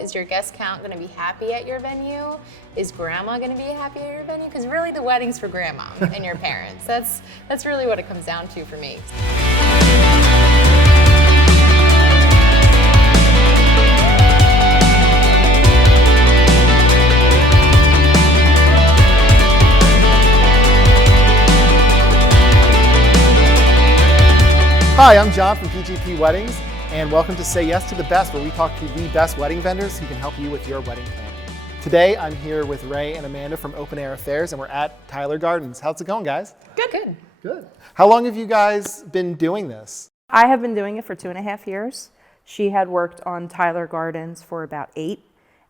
Is your guest count going to be happy at your venue? Is grandma going to be happy at your venue? Because really the wedding's for grandma and your parents. That's really what it comes down to for me. Hi, I'm John from PGP Weddings, and welcome to Say Yes to the Best, where we talk to the best wedding vendors who can help you with your wedding planning. Today, I'm here with Rae and Amanda from Open Aire Affairs, and we're at Tyler Gardens. How's it going, guys? Good. Good. How long have you guys been doing this? I have been doing it for 2.5 years. She had worked on Tyler Gardens for about 8,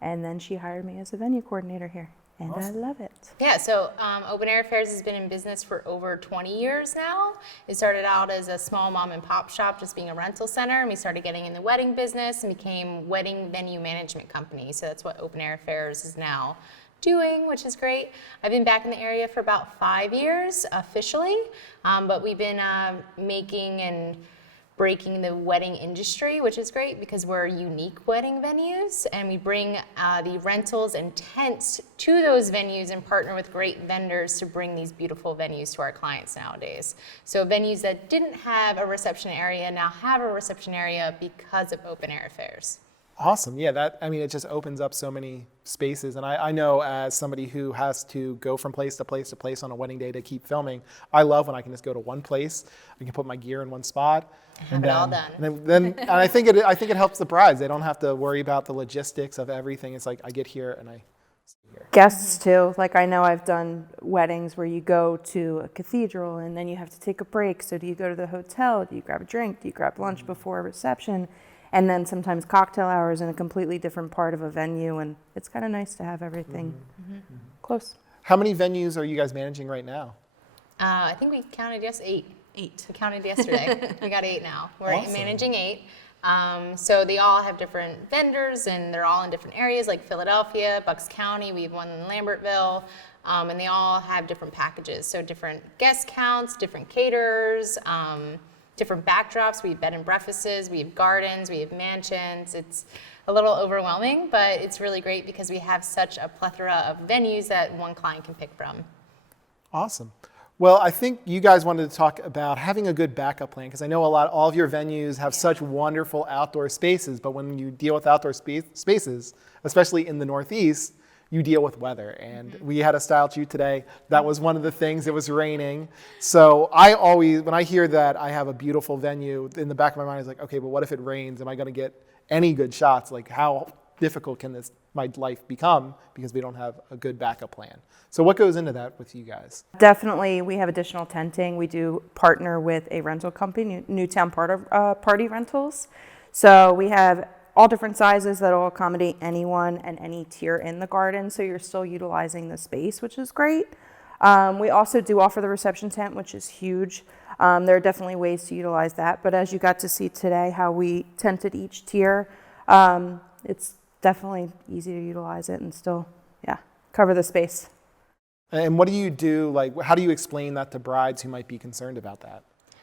and then she hired me as a venue coordinator here, and Awesome. I love it. Yeah, so Open Aire Affairs has been in business for over 20 years now. It started out as a small mom and pop shop, just being a rental center, and we started getting in the wedding business and became wedding venue management company. So that's what Open Aire Affairs is now doing, which is great. I've been back in the area for about 5 years officially, but we've been making and breaking the wedding industry, which is great because we're unique wedding venues, and we bring the rentals and tents to those venues and partner with great vendors to bring these beautiful venues to our clients nowadays. So venues that didn't have a reception area now have a reception area because of Open Aire Affairs. Awesome. Yeah, it just opens up so many spaces. And I know as somebody who has to go from place to place to place on a wedding day to keep filming, I love when I can just go to one place, I can put my gear in one spot. Have it all done. And I think it helps the brides. They don't have to worry about the logistics of everything. It's like I get here and I sit here. Guests too, like I know I've done weddings where you go to a cathedral and then you have to take a break. So do you go to the hotel? Do you grab a drink? Do you grab lunch before a reception? And then sometimes cocktail hours in a completely different part of a venue, and it's kind of nice to have everything close. How many venues are you guys managing right now? I think we counted 8. We counted yesterday. We got 8 now. We're Awesome. managing 8. So they all have different vendors, and they're all in different areas, like Philadelphia, Bucks County. We have one in Lambertville, and they all have different packages. So different guest counts, different caterers, different backdrops. We have bed and breakfasts, we have gardens, we have mansions. It's a little overwhelming, but it's really great because we have such a plethora of venues that one client can pick from. Awesome. Well, I think you guys wanted to talk about having a good backup plan, because I know all of your venues have such wonderful outdoor spaces, but when you deal with outdoor spaces, especially in the Northeast, you deal with weather. And we had a style shoot today. That was one of the things. It was raining. So when I hear that I have a beautiful venue, in the back of my mind is like, okay, but what if it rains? Am I going to get any good shots? Like, how difficult can my life become because we don't have a good backup plan? So what goes into that with you guys? Definitely, we have additional tenting. We do partner with a rental company, Newtown Party Rentals. So we have all different sizes that will accommodate anyone and any tier in the garden. So you're still utilizing the space, which is great. We also do offer the reception tent, which is huge. There are definitely ways to utilize that. But as you got to see today, how we tented each tier, it's definitely easy to utilize it and still, cover the space. And what do you do? Like, how do you explain that to brides who might be concerned about that?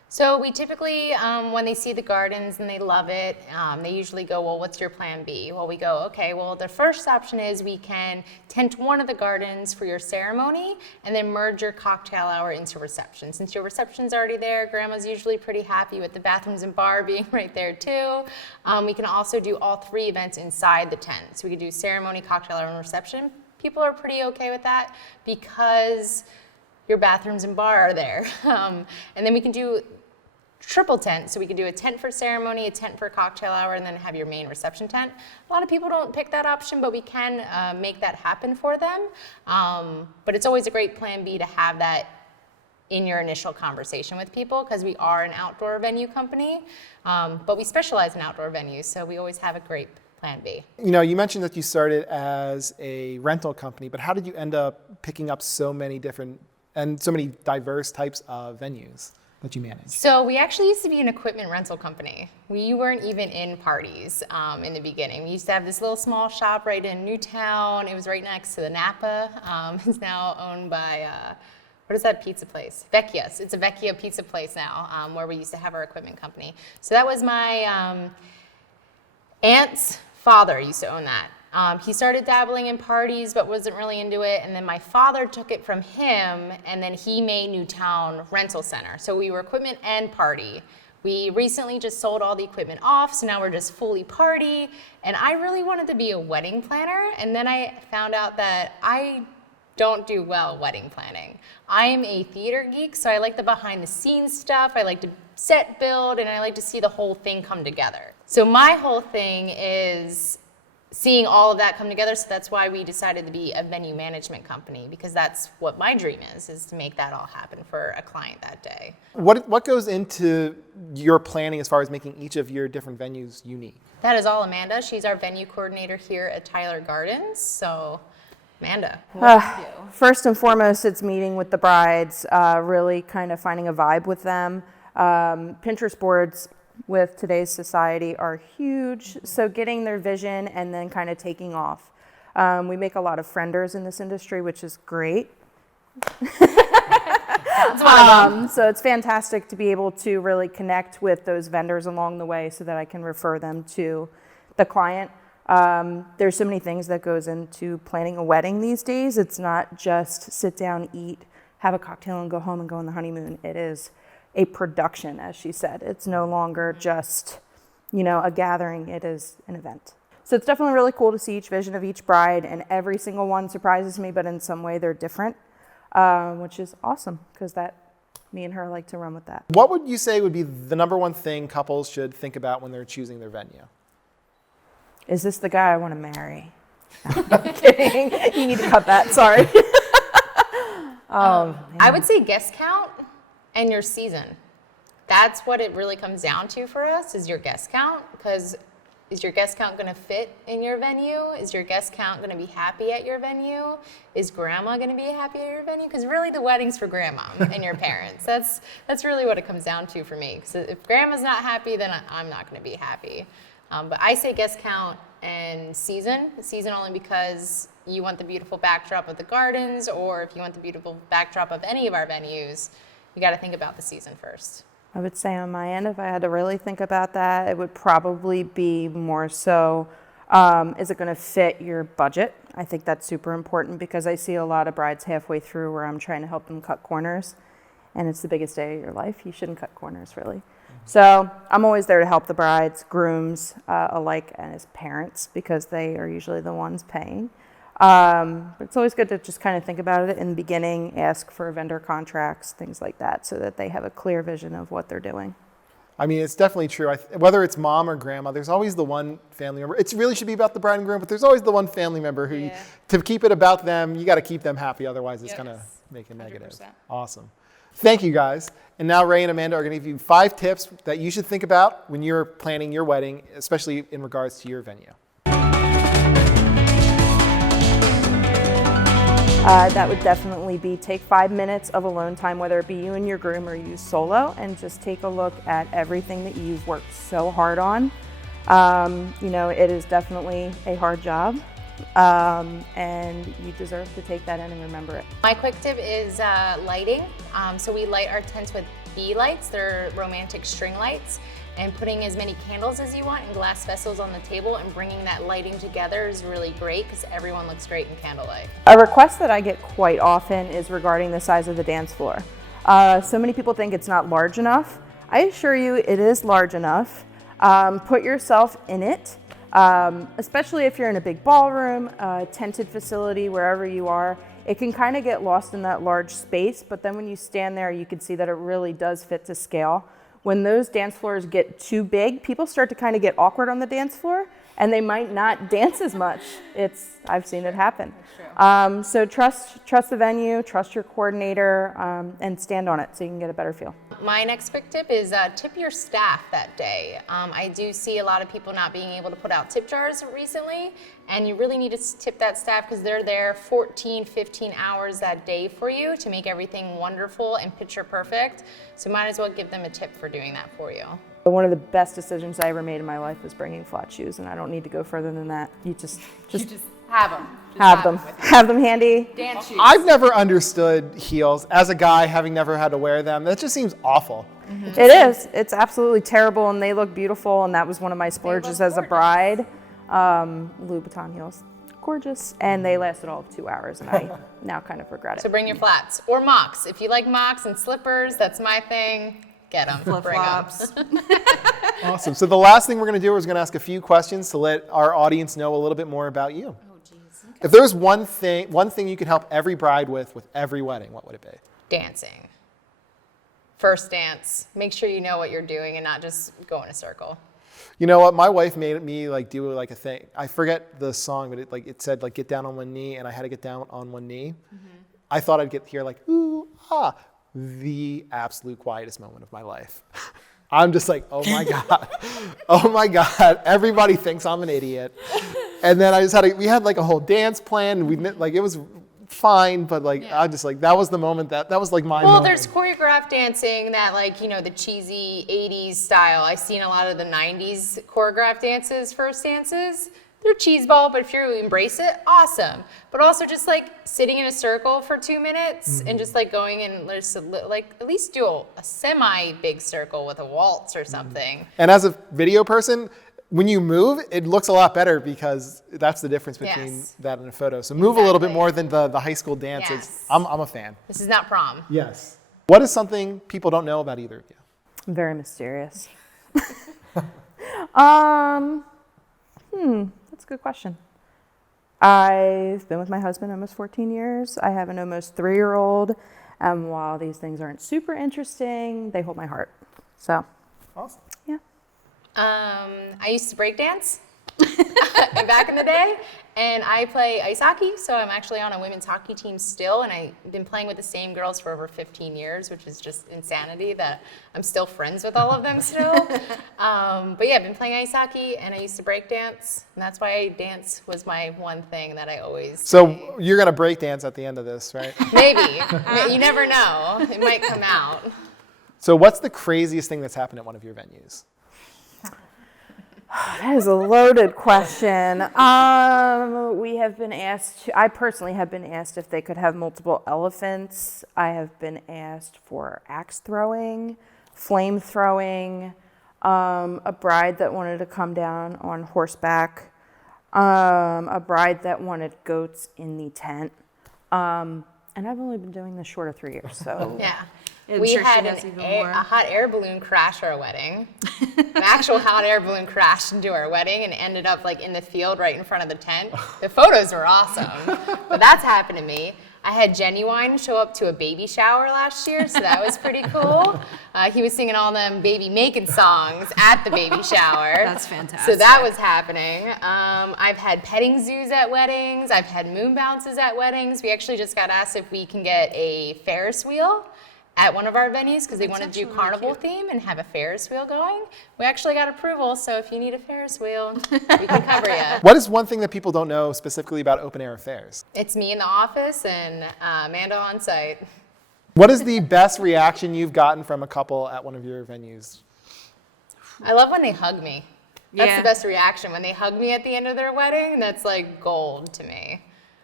So we typically, when they see the gardens and they love it, they usually go, well, what's your plan B? Well, we go, okay, well, the first option is we can tent one of the gardens for your ceremony and then merge your cocktail hour into reception. Since your reception's already there, grandma's usually pretty happy with the bathrooms and bar being right there too. We can also do all 3 events inside the tent. So we could do ceremony, cocktail hour, and reception. People are pretty okay with that because your bathrooms and bar are there. And then we can do triple tent, so we could do a tent for ceremony, a tent for cocktail hour, and then have your main reception tent. A lot of people don't pick that option, but we can make that happen for them. But it's always a great plan B to have that in your initial conversation with people, because we are an outdoor venue company, but we specialize in outdoor venues, so we always have a great plan B. You know, you mentioned that you started as a rental company, but how did you end up picking up so many different and so many diverse types of venues that you manage? So we actually used to be an equipment rental company. We weren't even in parties in the beginning. We used to have this little small shop right in Newtown. It was right next to the Napa. It's now owned by, what is that pizza place? Vecchia's. It's a Vecchia pizza place now, where we used to have our equipment company. So that was my aunt's father used to own that. He started dabbling in parties but wasn't really into it, and then my father took it from him, and then he made Newtown Rental Center. So we were equipment and party. We recently just sold all the equipment off, so now we're just fully party, and I really wanted to be a wedding planner, and then I found out that I don't do well wedding planning. I am a theater geek, so I like the behind the scenes stuff, I like to set build, and I like to see the whole thing come together. So my whole thing is seeing all of that come together, so that's why we decided to be a venue management company, because that's what my dream is to make that all happen for a client that day. What goes into your planning as far as making each of your different venues unique? That is all Amanda. She's our venue coordinator here at Tyler Gardens. So Amanda, First and foremost, it's meeting with the brides, really kind of finding a vibe with them. Pinterest boards with today's society are huge, so getting their vision and then kind of taking off. We make a lot of frienders in this industry, which is great. So it's fantastic to be able to really connect with those vendors along the way so that I can refer them to the client. There's so many things that goes into planning a wedding these days. It's not just sit down, eat, have a cocktail, and go home and go on the honeymoon. It is a production, as she said. It's no longer just, a gathering. It is an event. So it's definitely really cool to see each vision of each bride, and every single one surprises me, but in some way they're different, which is awesome, because me and her like to run with that. What would you say would be the number one thing couples should think about when they're choosing their venue? Is this the guy I want to marry? No, I'm kidding. You need to cut that. Sorry. I would say guest count and your season. That's what it really comes down to for us, is your guest count, because is your guest count going to fit in your venue? Is your guest count going to be happy at your venue? Is grandma going to be happy at your venue? Because really the wedding's for grandma and your parents. That's really what it comes down to for me. Because if grandma's not happy, then I'm not going to be happy. But I say guest count and season. Season only because you want the beautiful backdrop of the gardens, or if you want the beautiful backdrop of any of our venues, you got to think about the season first. I would say on my end, if I had to really think about that, it would probably be more so, is it going to fit your budget? I think that's super important, because I see a lot of brides halfway through where I'm trying to help them cut corners, and it's the biggest day of your life. You shouldn't cut corners, really. So I'm always there to help the brides, grooms alike, and as parents, because they are usually the ones paying. But it's always good to just kind of think about it in the beginning, ask for vendor contracts, things like that, so that they have a clear vision of what they're doing. I mean, it's definitely true. Whether it's mom or grandma, there's always the one family member. It really should be about the bride and groom, but there's always the one family member who, to keep it about them, you got to keep them happy. Otherwise, it's going to make it negative. 100%. Awesome. Thank you, guys. And now Rae and Amanda are going to give you 5 tips that you should think about when you're planning your wedding, especially in regards to your venue. That would definitely be take 5 minutes of alone time, whether it be you and your groom or you solo, and just take a look at everything that you've worked so hard on. It is definitely a hard job, and you deserve to take that in and remember it. My quick tip is lighting. So we light our tents with bee lights. They're romantic string lights. And putting as many candles as you want in glass vessels on the table and bringing that lighting together is really great, because everyone looks great in candlelight. A request that I get quite often is regarding the size of the dance floor. So many people think it's not large enough. I assure you it is large enough. Put yourself in it, especially if you're in a big ballroom, tented facility, wherever you are. It can kind of get lost in that large space, but then when you stand there, you can see that it really does fit to scale. When those dance floors get too big, people start to kind of get awkward on the dance floor, and they might not dance as much. I've seen it happen. So trust the venue, trust your coordinator, and stand on it so you can get a better feel. My next quick tip is tip your staff that day. I do see a lot of people not being able to put out tip jars recently, and you really need to tip that staff, because they're there 14, 15 hours that day for you to make everything wonderful and picture perfect. So might as well give them a tip for doing that for you. One of the best decisions I ever made in my life was bringing flat shoes, and I don't need to go further than that. You just have them. Have them handy. Dance shoes. I've never understood heels. As a guy, having never had to wear them, that just seems awful. It is. It's absolutely terrible, and they look beautiful, and that was one of my splurges as a bride. Louboutin heels, gorgeous, and they lasted all of 2 hours, and I now kind of regret it. So bring your flats or mocks. If you like mocks and slippers, that's my thing. Get them. Flip-flops. Awesome. So the last thing we're going to do is going to ask a few questions to let our audience know a little bit more about you. Oh, geez. If there's one thing you could help every bride with every wedding, what would it be? Dancing. First dance. Make sure you know what you're doing and not just go in a circle. You know what? My wife made me do a thing. I forget the song, but it said get down on one knee, and I had to get down on one knee. Mm-hmm. I thought I'd get here ooh, ah, the absolute quietest moment of my life. I'm just oh my God, oh my God. Everybody thinks I'm an idiot. And then we had a whole dance plan. And it was fine, but I just that was the moment that was my moment. Well, there's choreographed dancing that the cheesy 80s style. I've seen a lot of the 90s choreographed dances, first dances. They're cheeseball, but if you embrace it, awesome. But also just sitting in a circle for 2 minutes and just going and just at least do a semi-big circle with a waltz or something. And as a video person, when you move, it looks a lot better because that's the difference between that and a photo. So move a little bit more than the high school dances. Yes. I'm a fan. This is not prom. Yes. What is something people don't know about either of you? I'm very mysterious. That's a good question. I've been with my husband almost 14 years. I have an almost 3-year-old. And while these things aren't super interesting, they hold my heart. So, Awesome. yeah. I used to break dance back in the day, and I play ice hockey, so I'm actually on a women's hockey team still, and I've been playing with the same girls for over 15 years, which is just insanity that I'm still friends with all of them still. But yeah, I've been playing ice hockey, and I used to break dance, and that's why dance was my one thing that I always So you're going to break dance at the end of this, right? Maybe. You never know. It might come out. So what's the craziest thing that's happened at one of your venues? That is a loaded question. We have been asked, I personally have been asked if they could have multiple elephants. I have been asked for axe throwing, flame throwing, a bride that wanted to come down on horseback, a bride that wanted goats in the tent. And I've only been doing this short of 3 years, so. Yeah. I'm We sure she had does even a more. hot air balloon crash our wedding. An actual hot air balloon crashed into our wedding and ended up in the field right in front of the tent. The photos were awesome, but that's happened to me. I had Genuine show up to a baby shower last year, so that was pretty cool. He was singing all them baby making songs at the baby shower. That's fantastic. So that was happening. I've had petting zoos at weddings. I've had moon bounces at weddings. We actually just got asked if we can get a Ferris wheel at one of our venues because they want to do actually carnival really theme and have a Ferris wheel going. We actually got approval, so if you need a Ferris wheel, we can cover you. What is one thing that people don't know specifically about Open Aire Affairs? It's me in the office and Amanda on site. What is the best reaction you've gotten from a couple at one of your venues? I love when they hug me. That's Yeah. the best reaction. When they hug me at the end of their wedding, that's gold to me.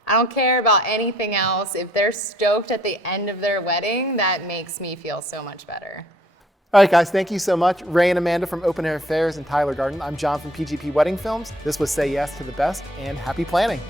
I don't care about anything else. If they're stoked at the end of their wedding, that makes me feel so much better. All right, guys, thank you so much. Rae and Amanda from Open Aire Affairs in Tyler Garden. I'm John from PGP Wedding Films. This was Say Yes to the Best, and happy planning.